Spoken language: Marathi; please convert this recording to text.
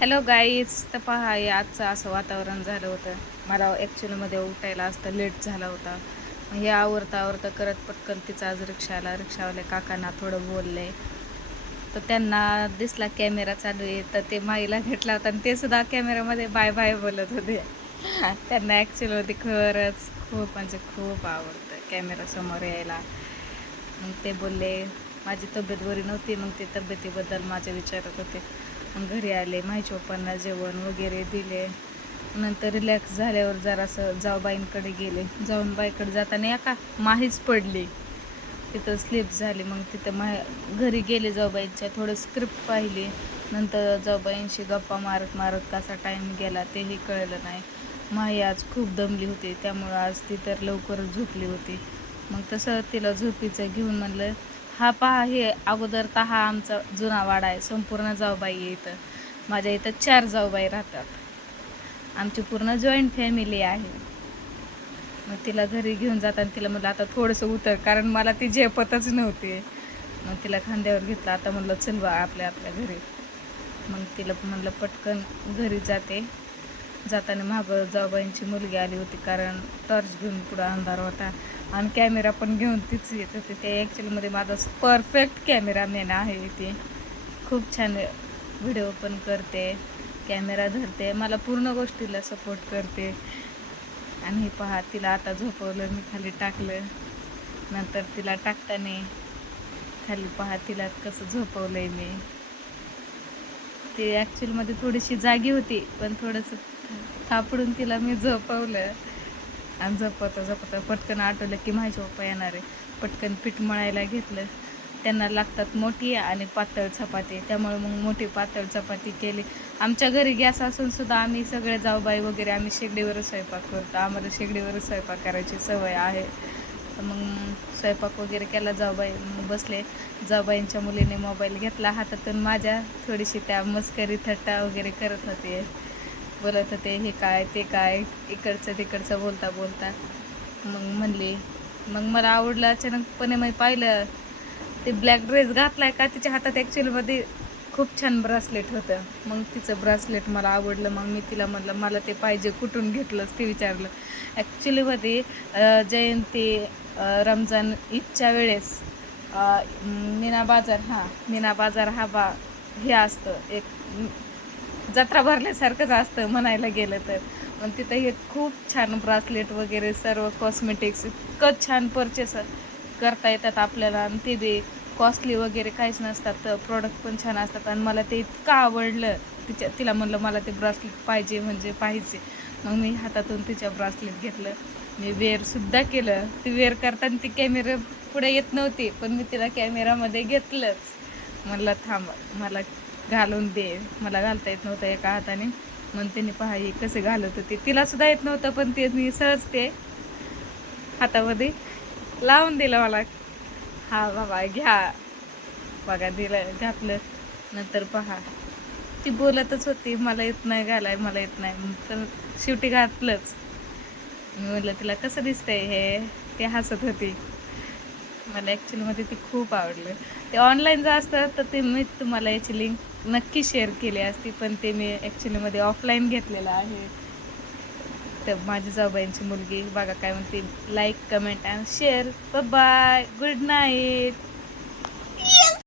हॅलो गाईज, तर पहा हे आजचं असं वातावरण झालं होतं. मला ॲक्च्युलीमध्ये उठायला असतं लेट झाला होता. मग हे आवरता करत पटकन तिचा आज रिक्षाला रिक्षावाले काकांना थोडं बोलले. तर त्यांना दिसला कॅमेरा चालू आहे, तर ते माईला घेतला होता आणि ते सुद्धा कॅमेऱ्यामध्ये बाय बाय बोलत होते. त्यांना ॲक्च्युलीमध्ये खरंच खूप म्हणजे खूप आवडतं कॅमेरासमोर यायला. मग ते बोलले माझी तब्येत बरी नव्हती, मग ते तब्येतीबद्दल माझे विचारत होते. मग घरी आले, माहीच्या पप्पांना जेवण वगैरे दिले. नंतर रिलॅक्स झाल्यावर जरासं जाऊबाईंकडे गेले. जाऊबाईकडे जाताना एका माहीच पडली, तिथं स्लिप झाली. मग तिथं घरी गेले, जाऊबाईंच्या थोडं स्क्रिप्ट पाहिली. नंतर जाऊबाईंशी गप्पा मारत मारत कसा टाईम गेला तेही कळलं नाही. माही आज खूप दमली होती, त्यामुळं आज ती तर लवकरच झोपली होती. मग तसं तिला झोपीचं घेऊन म्हणलं, हा पहा हे अगोदर तर हा आमचा जुना वाडा आहे, संपूर्ण जाऊबाई आहे इथं. माझ्या इथं 4 जाऊबाई राहतात. आमची पूर्ण जॉईंट फॅमिली आहे. मग तिला घरी घेऊन जाताना तिला म्हटलं आता थोडंसं उतर, कारण मला ती झेपतच नव्हती. मग तिला खांद्यावर घेतलं, आता म्हणलं चल बा आपल्या आपल्या घरी. मग तिला म्हणलं पटकन घरी जाते. जाताना मागं जाऊबाईंची मुलगी आली होती, कारण टॉर्च घेऊन पुढं अंधार होता आणि कॅमेरा पण घेऊन तीच येत होती. ते ॲक्च्युलीमध्ये माझा परफेक्ट कॅमेरामॅन आहे. ती खूप छान व्हिडिओ पण करते, कॅमेरा धरते, मला पूर्ण गोष्टीला सपोर्ट करते. आणि हे पहा तिला आता झोपवलं, मी खाली टाकलं. नंतर तिला टाकताना खाली पहा तिला कसं झोपवलं आहे मी. ती ॲक्च्युअलमध्ये थोडीशी जागी होती, पण थोडंसं थापडून तिला मी झोपवलं. आणि झोपवता पटकन आठवलं की माझे पप्पा येणार आहे. पटकन पीठ मळायला घेतलं. त्यांना लागतात मोठी आणि पातळ चपाती, त्यामुळे मग मोठी पातळ चपाती केली. आमच्या घरी गॅस असून सुद्धा आम्ही सगळे जाऊबाई वगैरे आम्ही शेगडीवरच स्वयंपाक करतो. आम्हाला शेगडीवरच स्वयंपाक करायची सवय आहे. तर मग स्वयंपाक वगैरे केला. जाऊबाई मग बसले. जाऊबाईंच्या मुलीने मोबाईल घेतला हातातून माझ्या, थोडीशी त्या मस्करी थट्टा वगैरे करत होते, बोलत होते हे काय ते काय, इकडचं तिकडचं बोलता बोलता. मग म्हणली, मग मला आवडलं अचानकपणे. मी पाहिलं ते ब्लॅक ड्रेस घातलाय का, तिच्या हातात ॲक्च्युअलमध्ये खूप छान ब्रासलेट होतं. मग तिचं ब्रासलेट मला आवडलं. मग मी तिला म्हटलं मला ते पाहिजे, कुठून घेतलंस ते विचारलं. ॲक्च्युलीमध्ये जयंती, रमजान ईदच्या वेळेस मीना बाजार हा हे असतं एक जत्रा भरल्यासारखंच असतं म्हणायला गेलं तर. मग तिथं हे खूप छान ब्रासलेट वगैरे सर्व कॉस्मेटिक्स इतकं छान परचेस करता येतात आपल्याला. आणि ते बी कॉस्टली वगैरे काहीच नसतात, तर प्रोडक्ट पण छान असतात. आणि मला ते इतकं आवडलं. तिला म्हणलं मला ते ब्रासलेट पाहिजे म्हणजे पाहिजे. मग मी हातातून तिच्या ब्रासलेट घेतलं, मी वेअरसुद्धा केलं. ती वेअर करताना ती कॅमेरा पुढे येत नव्हती, पण मी तिला कॅमेरामध्ये घेतलंच. म्हणलं थांब मला घालून दे, मला घालता येत नव्हतं एका हाताने. मग तिने पहा हे कसं घालत होते, तिलासुद्धा येत नव्हतं, पण ते मी सहज ते हातामध्ये लावून दिलं मला. हा बाबा घ्या, बघा दिलं, घातलं. नंतर पहा ती बोलतच होती मला येत नाही घालाय, मला येत नाही, तर शेवटी घातलंच. मी म्हटलं तिला कसं दिसतंय हे, ते हसत होती. मला ॲक्च्युलीमध्ये ते खूप आवडलं. ते ऑनलाईन जर असतं तर ते मी तुम्हाला याची लिंक नक्की शेअर केली असती, पण ते मी ॲक्च्युलीमध्ये ऑफलाईन घेतलेलं आहे. तर माझी जाऊबाईंची मुलगी बघा काय म्हणते, like comment and share. Bye, good night.